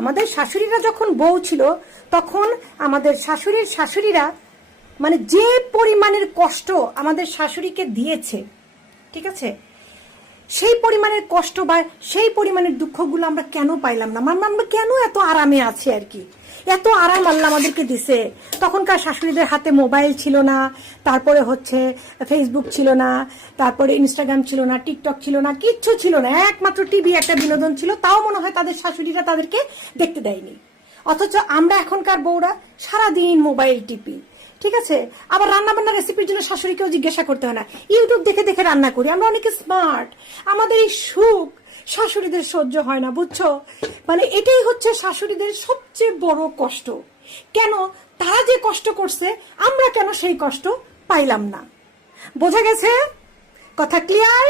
আমাদের শাশুড়িরা যখন বউ ছিল তখন আমাদের শাশুড়িরা মানে যে পরিমাণের কষ্ট আমাদের শাশুড়িকে দিয়েছে, ঠিক আছে, সেই পরিমাণের কষ্ট বা সেই পরিমাণের দুঃখগুলো আমরা কেন পাইলাম না? মানে আমরা কেন এত আরামে আছি আর কি? এত আরাম আল্লাহ আমাদেরকে দিছে। তখনকার শাশুড়িদের হাতে মোবাইল ছিল না, তারপরে হচ্ছে ফেসবুক ছিল না, তারপরে ইনস্টাগ্রাম ছিল না, টিকটক ছিল না, কিচ্ছু ছিল না, একমাত্র টিভি একটা বিনোদন ছিল, তাও মনে হয় তাদের শাশুড়িরা তাদেরকে দেখতে দেয়নি। অথচ আমরা এখনকার বউরা সারাদিন মোবাইল টিপি, ঠিক আছে। আবার রান্না বান্নার রেসিপির জন্য শাশুড়িকেও জিজ্ঞাসা করতে হয় না, ইউটিউব দেখে দেখে রান্না করি, আমরা অনেকে স্মার্ট। আমাদের এই সুখ শাশুড়িদের সহ্য হয় না, বুঝছো? মানে এটাই হচ্ছে শাশুড়িদের সবচেয়ে বড় কষ্ট। কেন তারা যে কষ্ট করছে আমরা কেন সেই কষ্ট পাইলাম না? বোঝা গেছে? কথা ক্লিয়ার?